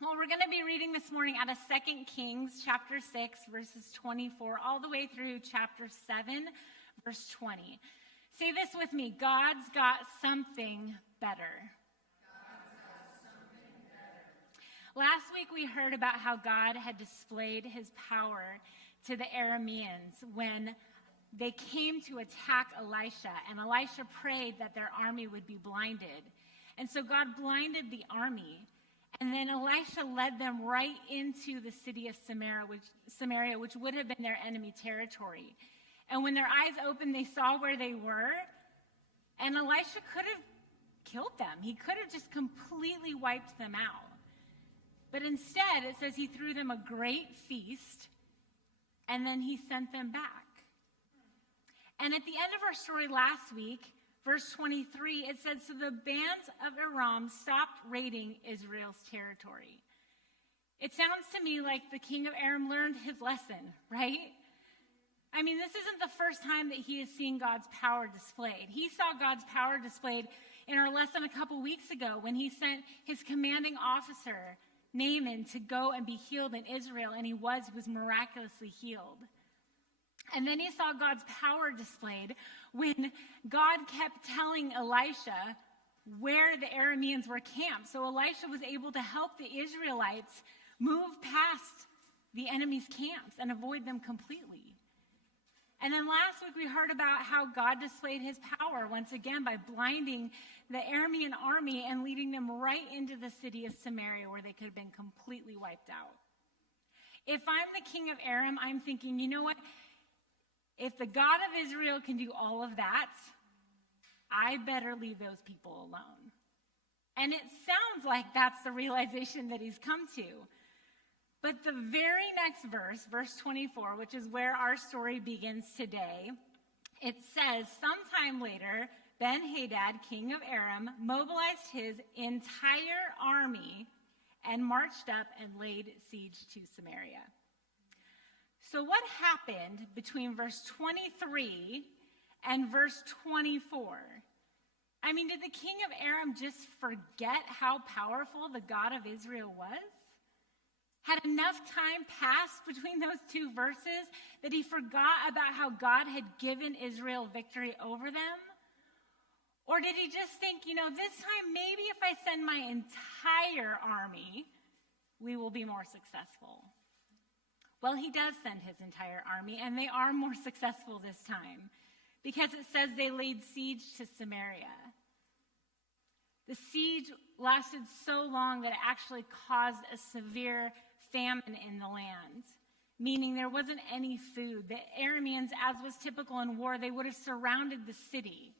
Well, we're going to be reading this morning out of 2 Kings chapter 6, verses 24, all the way through chapter 7, verse 20. Say this with me: God's got something better. Last week we heard about how God had displayed his power to the Arameans when they came to attack Elisha, and Elisha prayed that their army would be blinded. And so God blinded the army, and then Elisha led them right into the city of Samaria, which would have been their enemy territory. And when their eyes opened, they saw where they were, and Elisha could have killed them. He could have just completely wiped them out. But instead, it says he threw them a great feast, and then he sent them back. And at the end of our story last week, verse 23, it said, so the bands of Aram stopped raiding Israel's territory. It sounds to me like the king of Aram learned his lesson, right? I mean, this isn't the first time that he has seen God's power displayed. He saw God's power displayed in our lesson a couple weeks ago when he sent his commanding officer, Naaman, to go and be healed in Israel, and he was miraculously healed. And then he saw God's power displayed when God kept telling Elisha where the Arameans were camped. So Elisha was able to help the Israelites move past the enemy's camps and avoid them completely. And then last week we heard about how God displayed his power once again by blinding the Aramean army and leading them right into the city of Samaria, where they could have been completely wiped out. If I'm the king of Aram, I'm thinking, you know what? If the God of Israel can do all of that, I better leave those people alone. And it sounds like that's the realization that he's come to. But the very next verse, verse 24, which is where our story begins today, it says, sometime later, Ben-Hadad, king of Aram, mobilized his entire army and marched up and laid siege to Samaria. So what happened between verse 23 and verse 24? I mean, did the king of Aram just forget how powerful the God of Israel was? Had enough time passed between those two verses that he forgot about how God had given Israel victory over them? Or did he just think, this time maybe if I send my entire army, we will be more successful? Well, he does send his entire army, and they are more successful this time because it says they laid siege to Samaria. The siege lasted so long that it actually caused a severe famine in the land, meaning there wasn't any food. The Arameans, as was typical in war, they would have surrounded the city.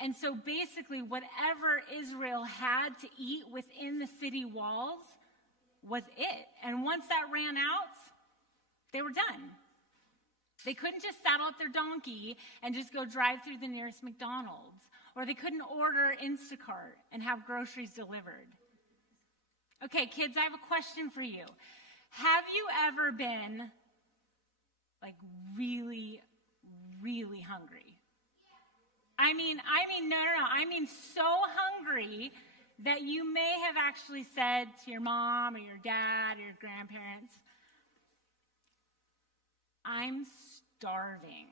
And so basically whatever Israel had to eat within the city walls was it. And once that ran out, they were done. They couldn't just saddle up their donkey and just go drive through the nearest McDonald's. Or they couldn't order Instacart and have groceries delivered. Okay, kids, I have a question for you. Have you ever been, really, really hungry? I mean, no. I mean so hungry that you may have actually said to your mom or your dad or your grandparents, I'm starving.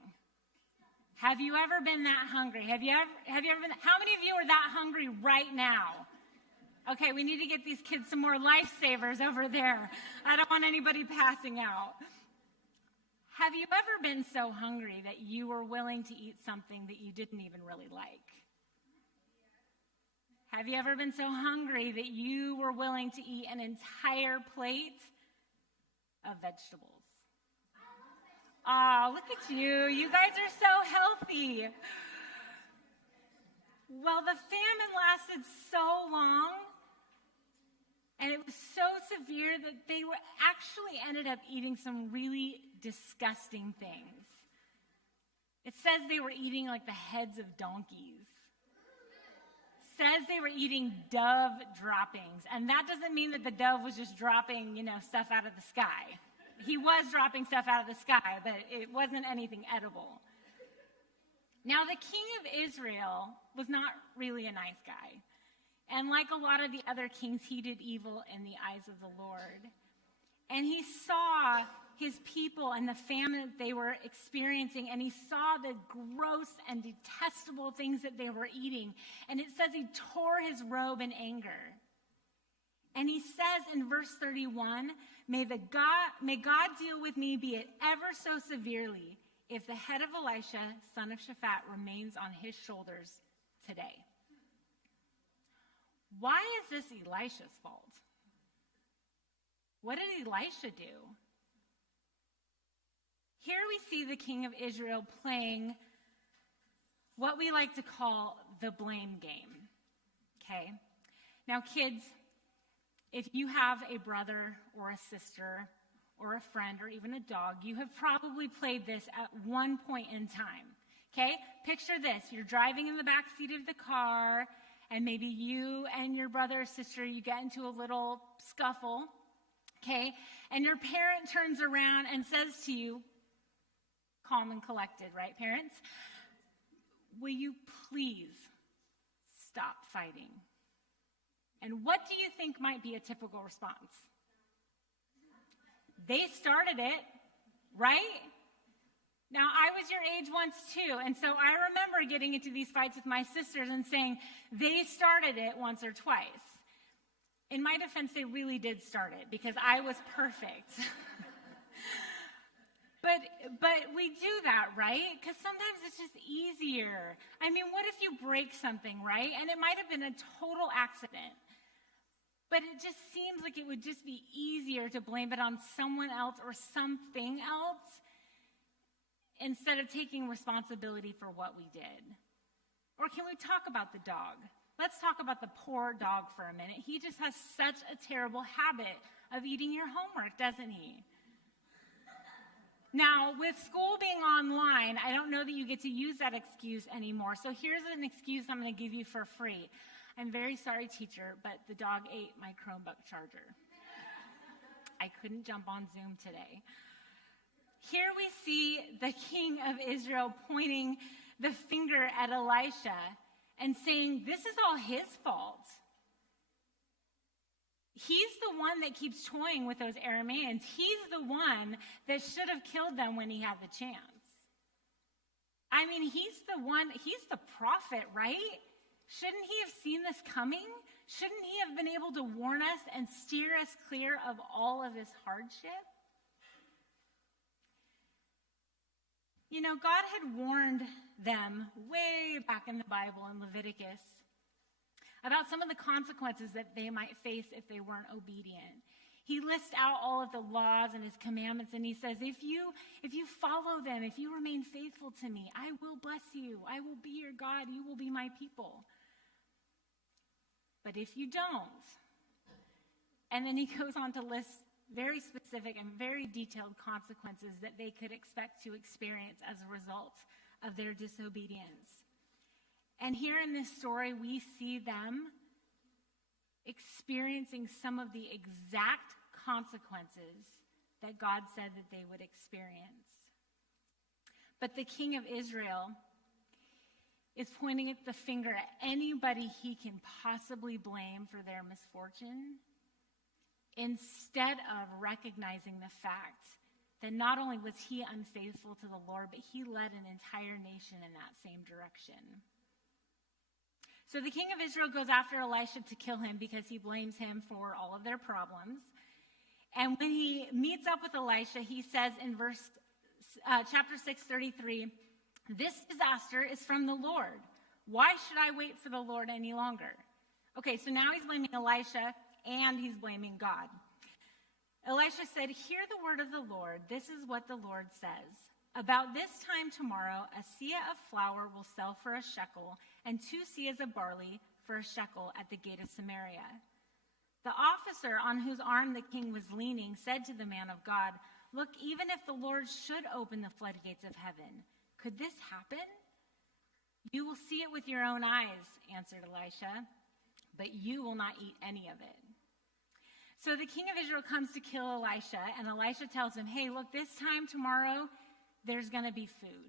Have you ever been that hungry? Have you ever been? How many of you are that hungry right now? Okay, we need to get these kids some more lifesavers over there. I don't want anybody passing out. Have you ever been so hungry that you were willing to eat something that you didn't even really like? Have you ever been so hungry that you were willing to eat an entire plate of vegetables? Oh, look at you. You guys are so healthy. Well, the famine lasted so long, and it was so severe that they actually ended up eating some really disgusting things. It says they were eating the heads of donkeys. Says they were eating dove droppings. And that doesn't mean that the dove was just dropping, stuff out of the sky. He was dropping stuff out of the sky, but it wasn't anything edible. Now, the king of Israel was not really a nice guy. And like a lot of the other kings, he did evil in the eyes of the Lord. And he saw his people and the famine that they were experiencing, and he saw the gross and detestable things that they were eating. And it says he tore his robe in anger. And he says in verse 31, may God deal with me, be it ever so severely, if the head of Elisha, son of Shaphat, remains on his shoulders today. Why is this Elisha's fault? What did Elisha do? Here we see the king of Israel playing what we like to call the blame game. Okay? Now, kids, if you have a brother or a sister or a friend or even a dog, you have probably played this at one point in time. Okay? Picture this. You're driving in the back seat of the car, and maybe you and your brother or sister, you get into a little scuffle. Okay? And your parent turns around and says to you, calm and collected, right, parents? Will you please stop fighting? And what do you think might be a typical response? They started it, right? Now, I was your age once too, and so I remember getting into these fights with my sisters and saying, they started it once or twice. In my defense, they really did start it because I was perfect. But we do that, right? Because sometimes it's just easier. I mean, what if you break something, right? And it might have been a total accident. But it just seems like it would just be easier to blame it on someone else or something else instead of taking responsibility for what we did. Or can we talk about the dog? Let's talk about the poor dog for a minute. He just has such a terrible habit of eating your homework, doesn't he? Now, with school being online, I don't know that you get to use that excuse anymore. So here's an excuse I'm going to give you for free. I'm very sorry, teacher, but the dog ate my Chromebook charger. I couldn't jump on Zoom today. Here we see the king of Israel pointing the finger at Elisha and saying, this is all his fault. He's the one that keeps toying with those Arameans. He's the one that should have killed them when he had the chance. I mean, he's the prophet, right? Shouldn't he have seen this coming? Shouldn't he have been able to warn us and steer us clear of all of this hardship? You know, God had warned them way back in the Bible in Leviticus about some of the consequences that they might face if they weren't obedient. He lists out all of the laws and his commandments, and he says, if you follow them, if you remain faithful to me, I will bless you. I will be your God. You will be my people. But if you don't, and then he goes on to list very specific and very detailed consequences that they could expect to experience as a result of their disobedience. And here in this story, we see them experiencing some of the exact consequences that God said that they would experience. But the king of Israel is pointing at the finger at anybody he can possibly blame for their misfortune, instead of recognizing the fact that not only was he unfaithful to the Lord, but he led an entire nation in that same direction. So the king of Israel goes after Elisha to kill him because he blames him for all of their problems. And when he meets up with Elisha, he says in chapter 6:33, this disaster is from the Lord. Why should I wait for the Lord any longer? Okay, so now he's blaming Elisha and he's blaming God. Elisha said, hear the word of the Lord. This is what the Lord says. About this time tomorrow, a seah of flour will sell for a shekel, and 2 seahs of barley for a shekel at the gate of Samaria. The officer on whose arm the king was leaning said to the man of God, look, even if the Lord should open the floodgates of heaven, could this happen? You will see it with your own eyes, answered Elisha, but you will not eat any of it. So the king of Israel comes to kill Elisha, and Elisha tells him, hey, look, this time tomorrow, there's going to be food.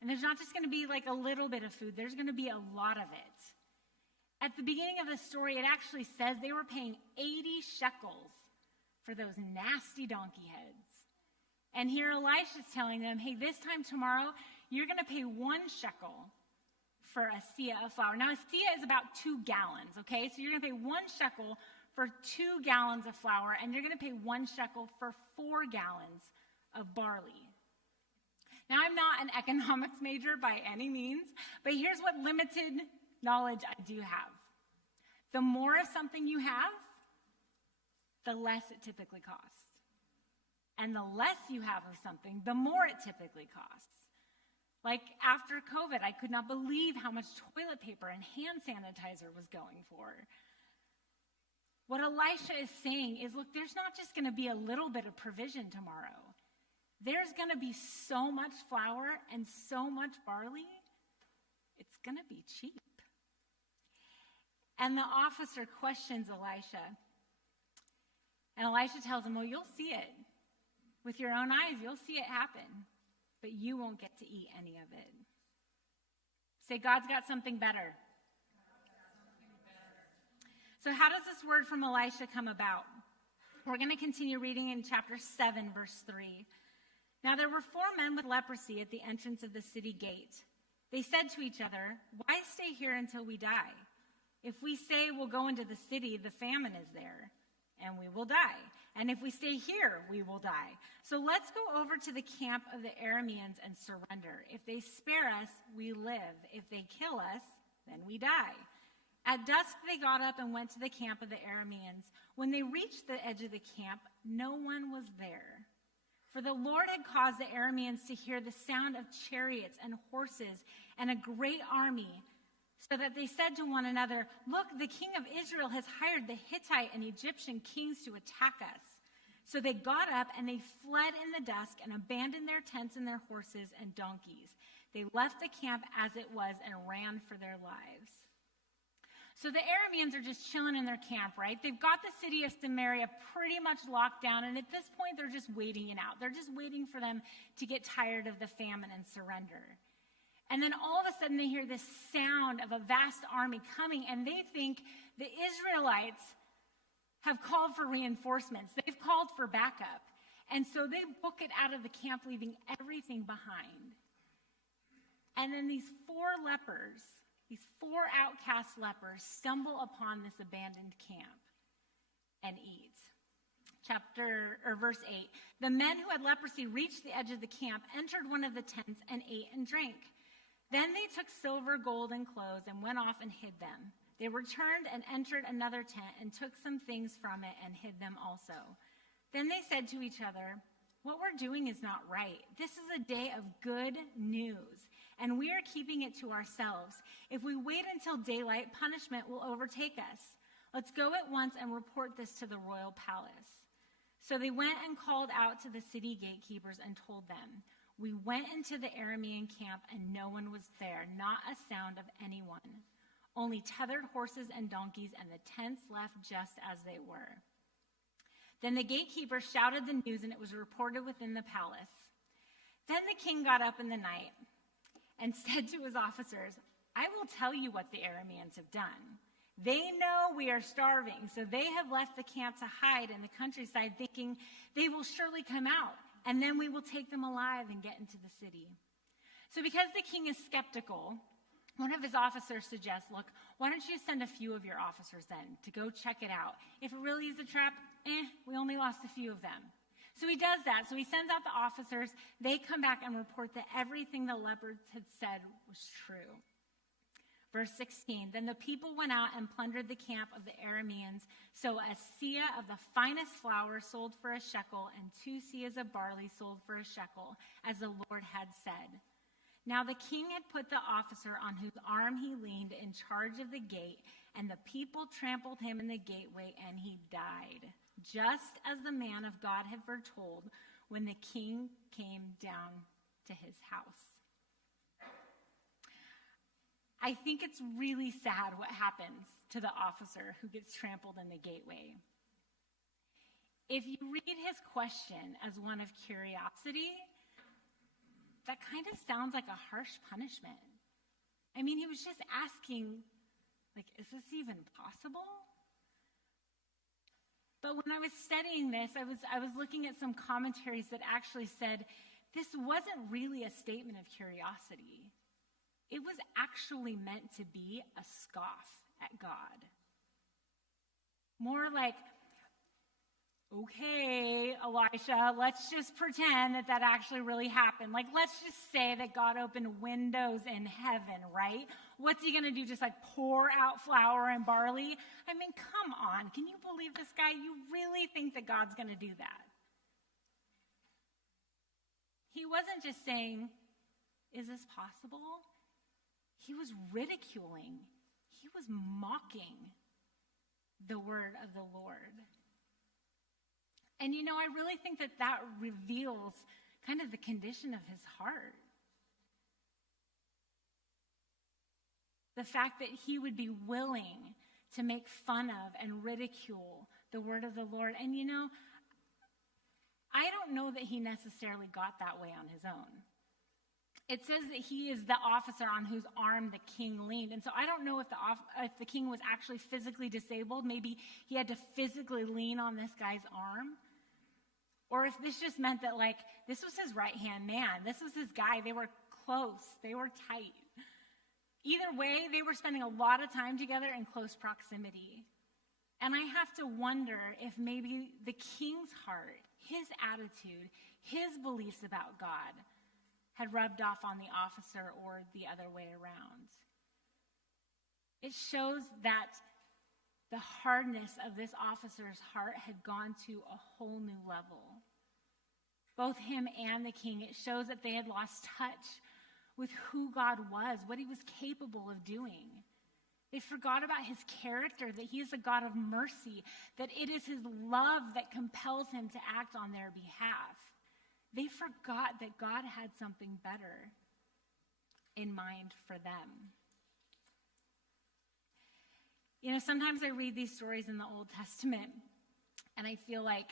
And there's not just going to be like a little bit of food. There's going to be a lot of it. At the beginning of the story, it actually says they were paying 80 shekels for those nasty donkey heads. And here Elisha's telling them, hey, this time tomorrow, you're going to pay 1 shekel for a seah of flour. Now, a seah is about 2 gallons, okay? So you're going to pay 1 shekel for 2 gallons of flour, and you're going to pay 1 shekel for 4 gallons of barley. Now, I'm not an economics major by any means, but here's what limited knowledge I do have. The more of something you have, the less it typically costs. And the less you have of something, the more it typically costs. Like after COVID, I could not believe how much toilet paper and hand sanitizer was going for. What Elisha is saying is, look, there's not just going to be a little bit of provision tomorrow. There's going to be so much flour and so much barley, it's going to be cheap. And the officer questions Elisha. And Elisha tells him, well, you'll see it. With your own eyes, you'll see it happen. But you won't get to eat any of it. Say, God's got something better. So how does this word from Elisha come about? We're going to continue reading in chapter 7, verse 3. Now there were 4 men with leprosy at the entrance of the city gate. They said to each other, why stay here until we die? If we say we'll go into the city, the famine is there, and we will die. And if we stay here, we will die. So let's go over to the camp of the Arameans and surrender. If they spare us, we live. If they kill us, then we die. At dusk, they got up and went to the camp of the Arameans. When they reached the edge of the camp, no one was there. For the Lord had caused the Arameans to hear the sound of chariots and horses and a great army, so that they said to one another, look, the king of Israel has hired the Hittite and Egyptian kings to attack us. So they got up and they fled in the dusk and abandoned their tents and their horses and donkeys. They left the camp as it was and ran for their lives. So the Arameans are just chilling in their camp, right? They've got the city of Samaria pretty much locked down, and at this point, they're just waiting it out. They're just waiting for them to get tired of the famine and surrender. And then all of a sudden they hear this sound of a vast army coming, and they think the Israelites have called for reinforcements. They've called for backup. And so they book it out of the camp, leaving everything behind. And then these 4 lepers, these 4 outcast lepers, stumble upon this abandoned camp and eat. Verse 8. The men who had leprosy reached the edge of the camp, entered one of the tents, and ate and drank. Then they took silver, gold, and clothes and went off and hid them. They returned and entered another tent and took some things from it and hid them also. Then they said to each other, what we're doing is not right. This is a day of good news, and we are keeping it to ourselves. If we wait until daylight, punishment will overtake us. Let's go at once and report this to the royal palace. So they went and called out to the city gatekeepers and told them, we went into the Aramean camp and no one was there, not a sound of anyone. Only tethered horses and donkeys and the tents left just as they were. Then the gatekeeper shouted the news and it was reported within the palace. Then the king got up in the night and said to his officers, I will tell you what the Arameans have done. They know we are starving, so they have left the camp to hide in the countryside, thinking they will surely come out, and then we will take them alive and get into the city. So because the king is skeptical, one of his officers suggests, look, why don't you send a few of your officers then to go check it out? If it really is a trap, we only lost a few of them. So he does that. So he sends out the officers. They come back and report that everything the lepers had said was true. Verse 16, then the people went out and plundered the camp of the Arameans. So a seah of the finest flour sold for a shekel, and 2 seahs of barley sold for a shekel, as the Lord had said. Now the king had put the officer on whose arm he leaned in charge of the gate, and the people trampled him in the gateway, and he died, just as the man of God had foretold when the king came down to his house. I think it's really sad what happens to the officer who gets trampled in the gateway. If you read his question as one of curiosity, that kind of sounds like a harsh punishment. I mean, he was just asking Like, is this even possible? But when I was studying this, I was looking at some commentaries that actually said this wasn't really a statement of curiosity. It was actually meant to be a scoff at God. More like, okay, Elisha, let's just pretend that actually really happened. Like, let's just say that God opened windows in heaven, right? What's he going to do? Just like pour out flour and barley? I mean, come on. Can you believe this guy? You really think that God's going to do that? He wasn't just saying, is this possible? He was ridiculing. He was mocking the word of the Lord. And you know, I really think that reveals kind of the condition of his heart. The fact that he would be willing to make fun of and ridicule the word of the Lord. And you know, I don't know that he necessarily got that way on his own. It says that he is the officer on whose arm the king leaned. And so I don't know if the king was actually physically disabled. Maybe he had to physically lean on this guy's arm. Or if this just meant that, like, this was his right-hand man. This was his guy. They were close. They were tight. Either way, they were spending a lot of time together in close proximity. And I have to wonder if maybe the king's heart, his attitude, his beliefs about God had rubbed off on the officer or the other way around. It shows that the hardness of this officer's heart had gone to a whole new level. Both him and the king, it shows that they had lost touch with who God was, what he was capable of doing. They forgot about his character, that he is a God of mercy, that it is his love that compels him to act on their behalf. They forgot that God had something better in mind for them. You know, sometimes I read these stories in the Old Testament, and I feel like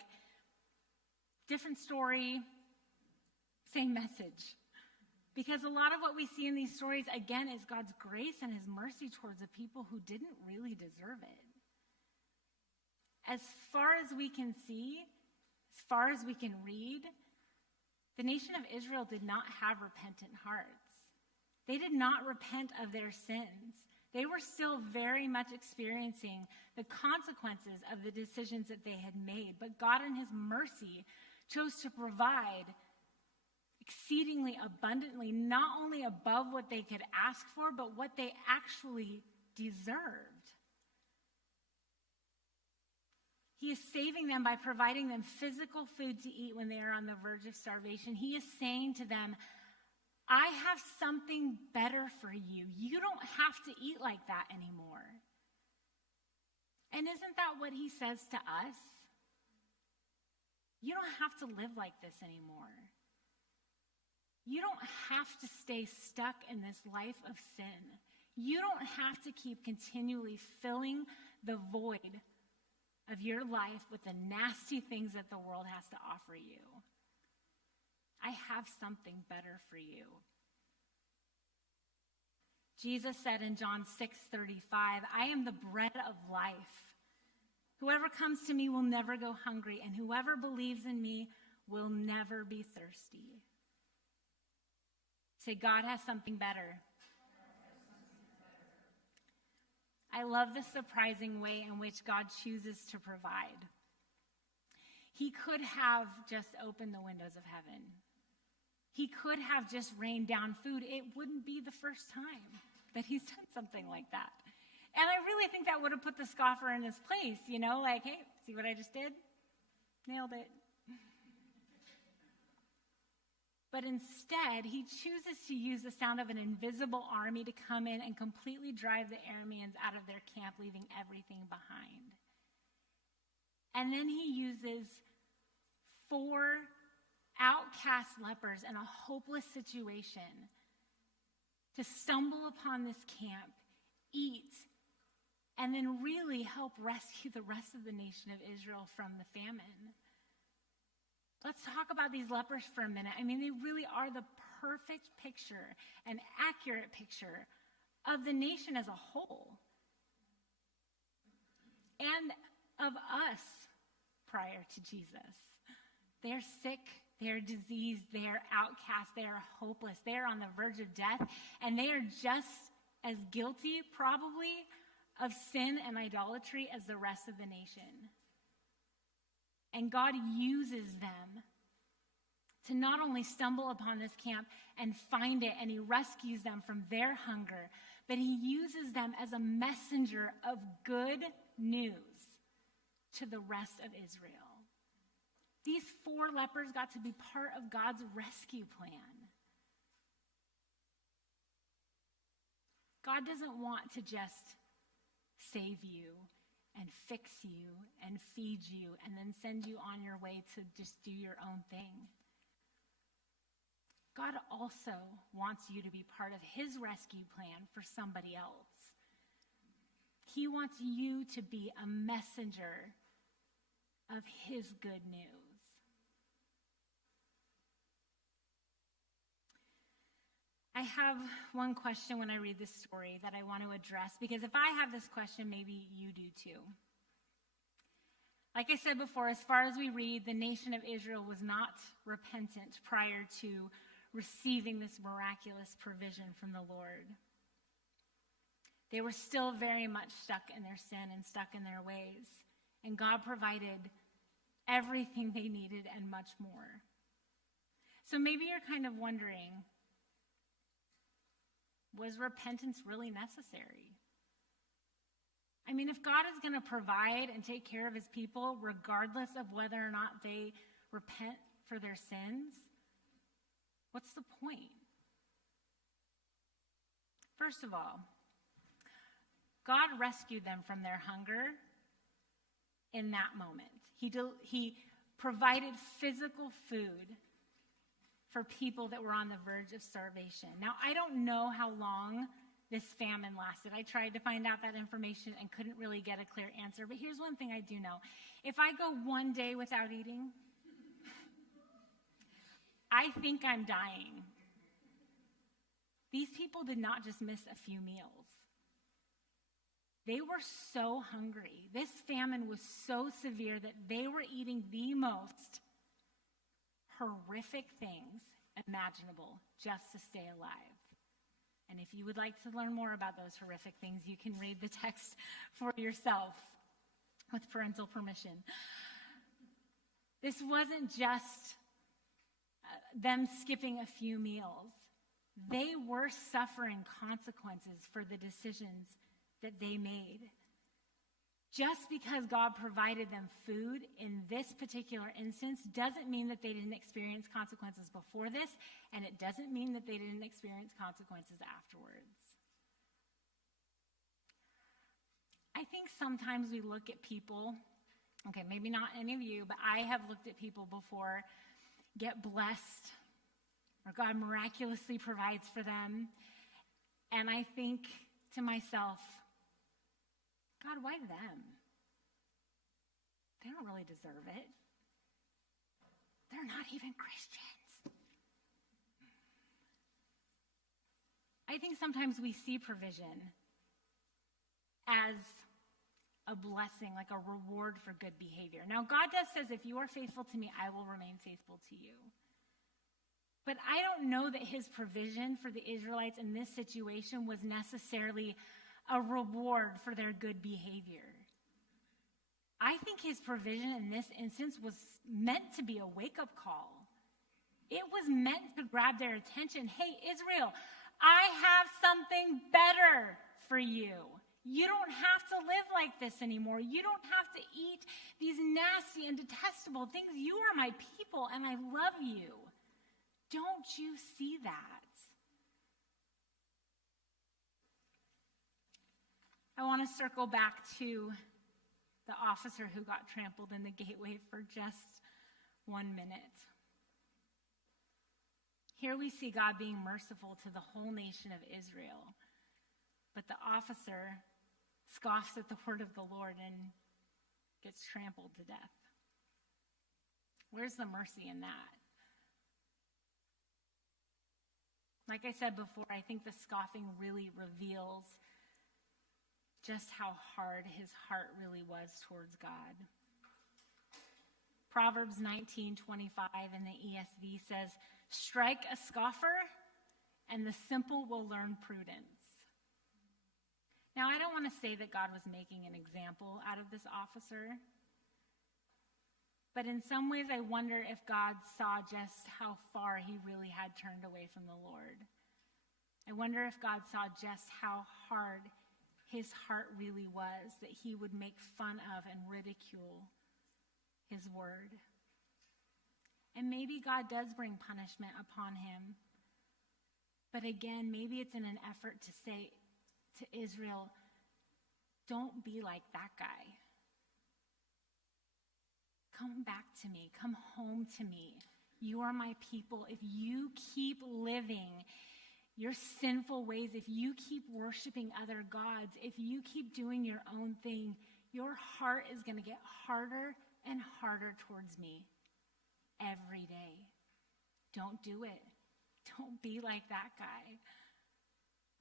different story, same message. Because a lot of what we see in these stories, again, is God's grace and his mercy towards a people who didn't really deserve it. As far as we can see, as far as we can read, the nation of Israel did not have repentant hearts. They did not repent of their sins. They were still very much experiencing the consequences of the decisions that they had made. But God in his mercy chose to provide exceedingly abundantly, not only above what they could ask for, but what they actually deserved. He is saving them by providing them physical food to eat when they are on the verge of starvation. He is saying to them, I have something better for you. You don't have to eat like that anymore. And isn't that what he says to us? You don't have to live like this anymore. You don't have to stay stuck in this life of sin. You don't have to keep continually filling the void of your life with the nasty things that the world has to offer you. I have something better for you. Jesus said in John 6:35, I am the bread of life. Whoever comes to me will never go hungry, and whoever believes in me will never be thirsty. Say, God has something better. I love the surprising way in which God chooses to provide. He could have just opened the windows of heaven. He could have just rained down food. It wouldn't be the first time that he's done something like that. And I really think that would have put the scoffer in his place, you know, like, hey, see what I just did? Nailed it. But instead, he chooses to use the sound of an invisible army to come in and completely drive the Arameans out of their camp, leaving everything behind. And then he uses 4 outcast lepers in a hopeless situation to stumble upon this camp, eat, and then really help rescue the rest of the nation of Israel from the famine. Let's talk about these lepers for a minute. I mean, they really are the perfect picture, an accurate picture of the nation as a whole. and of us prior to Jesus. They're sick, they're diseased, they are outcast, they are hopeless, they are on the verge of death, and they are just as guilty, probably, of sin and idolatry as the rest of the nation. And God uses them to not only stumble upon this camp and find it, and he rescues them from their hunger, but he uses them as a messenger of good news to the rest of Israel. These 4 lepers got to be part of God's rescue plan. God doesn't want to just save you and fix you and feed you and then send you on your way to just do your own thing. God also wants you to be part of his rescue plan for somebody else. He wants you to be a messenger of his good news. I have one question when I read this story that I want to address, because if I have this question, maybe you do too. Like I said before, as far as we read, the nation of Israel was not repentant prior to receiving this miraculous provision from the Lord. They were still very much stuck in their sin and stuck in their ways. And God provided everything they needed and much more. So maybe you're kind of wondering, was repentance really necessary? I mean, if God is going to provide and take care of his people, regardless of whether or not they repent for their sins, what's the point? First of all, God rescued them from their hunger in that moment. He provided physical food for people that were on the verge of starvation. Now, I don't know how long this famine lasted. I tried to find out that information and couldn't really get a clear answer. But here's one thing I do know. If I go one day without eating, I think I'm dying. These people did not just miss a few meals. They were so hungry. This famine was so severe that they were eating the most horrific things imaginable just to stay alive. And if you would like to learn more about those horrific things, you can read the text for yourself with parental permission. This wasn't just them skipping a few meals. They were suffering consequences for the decisions that they made. Just because God provided them food in this particular instance doesn't mean that they didn't experience consequences before this, and it doesn't mean that they didn't experience consequences afterwards. I think sometimes we look at people, okay, maybe not any of you, but I have looked at people before get blessed, or God miraculously provides for them, and I think to myself, God, why them? They don't really deserve it. They're not even Christians. I think sometimes we see provision as a blessing, like a reward for good behavior. Now, God does says, if you are faithful to me, I will remain faithful to you. But I don't know that his provision for the Israelites in this situation was necessarily a reward for their good behavior. I think his provision in this instance was meant to be a wake-up call. It was meant to grab their attention. Hey, Israel, I have something better for you. You don't have to live like this anymore. You don't have to eat these nasty and detestable things. You are my people, and I love you. Don't you see that? I want to circle back to the officer who got trampled in the gateway for just 1 minute. Here we see God being merciful to the whole nation of Israel, but the officer scoffs at the word of the Lord and gets trampled to death. Where's the mercy in that? Like I said before, I think the scoffing really reveals just how hard his heart really was towards God. Proverbs 19:25 in the ESV says, "Strike a scoffer, and the simple will learn prudence." Now, I don't want to say that God was making an example out of this officer, but in some ways I wonder if God saw just how far he really had turned away from the Lord. I wonder if God saw just how hard his heart really was, that he would make fun of and ridicule his word. And maybe God does bring punishment upon him. But again, maybe it's in an effort to say to Israel, don't be like that guy. Come back to me. Come home to me. You are my people. If you keep living your sinful ways, if you keep worshiping other gods, if you keep doing your own thing, your heart is going to get harder and harder towards me every day. Don't do it. Don't be like that guy.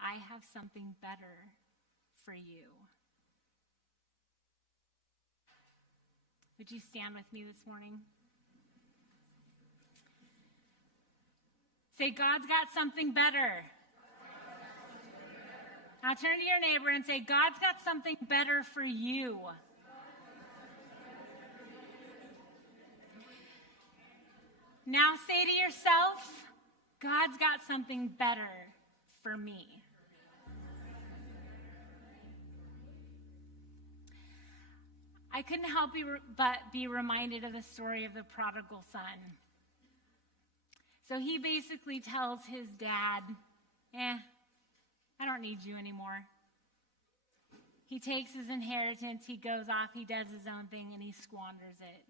I have something better for you. Would you stand with me this morning? Say, God's got something better. Now turn to your neighbor and say, God's got something better for you. Now say to yourself, God's got something better for me. I couldn't help but be reminded of the story of the prodigal son. So he basically tells his dad, I don't need you anymore. He takes his inheritance, he goes off, he does his own thing, and he squanders it.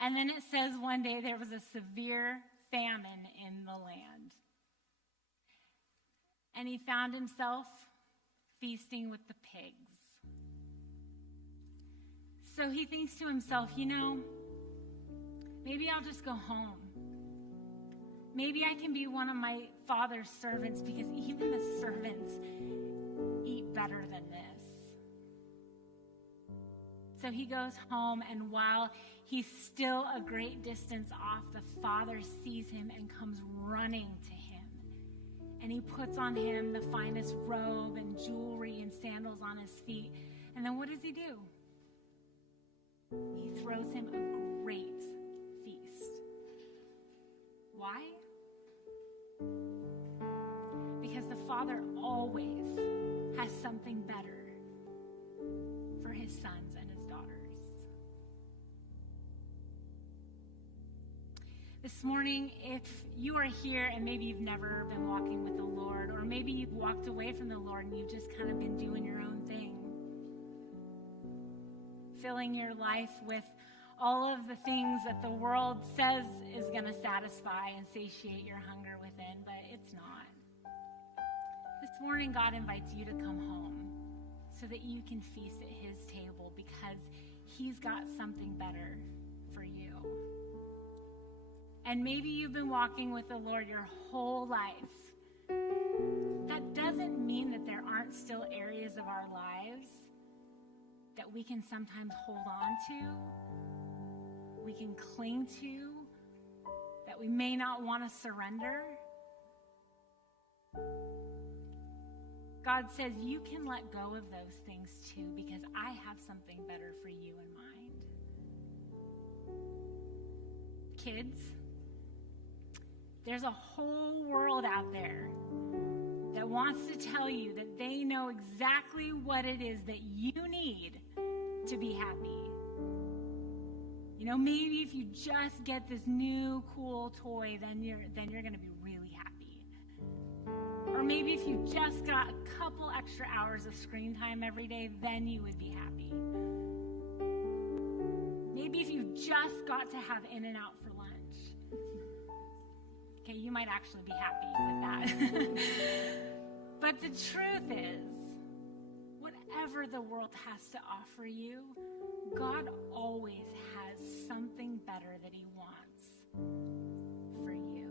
And then it says one day there was a severe famine in the land. And he found himself feasting with the pigs. So he thinks to himself, maybe I'll just go home. Maybe I can be one of my father's servants, because even the servants eat better than this. So he goes home, and while he's still a great distance off, the father sees him and comes running to him. And he puts on him the finest robe and jewelry and sandals on his feet. And then what does he do? He throws him a great feast. Why? Because the father always has something better for his sons and his daughters. This morning, if you are here and maybe you've never been walking with the Lord, or maybe you've walked away from the Lord and you've just kind of been doing your own thing, filling your life with all of the things that the world says is going to satisfy and satiate your hunger within, but it's not. This morning, God invites you to come home so that you can feast at his table, because he's got something better for you. And maybe you've been walking with the Lord your whole life. That doesn't mean that there aren't still areas of our lives that we can sometimes hold on to, we can cling to, that we may not want to surrender. God says you can let go of those things too, because I have something better for you in mind. Kids, there's a whole world out there that wants to tell you that they know exactly what it is that you need to be happy. Maybe if you just get this new cool toy, then you're going to be really happy. Or maybe if you just got a couple extra hours of screen time every day, then you would be happy. Maybe if you just got to have In-N-Out for lunch. Okay, you might actually be happy with that. But the truth is, whatever the world has to offer you, God always has something better that he wants for you.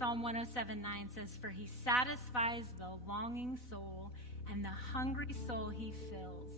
Psalm 107:9 says, "For he satisfies the longing soul, and the hungry soul he fills.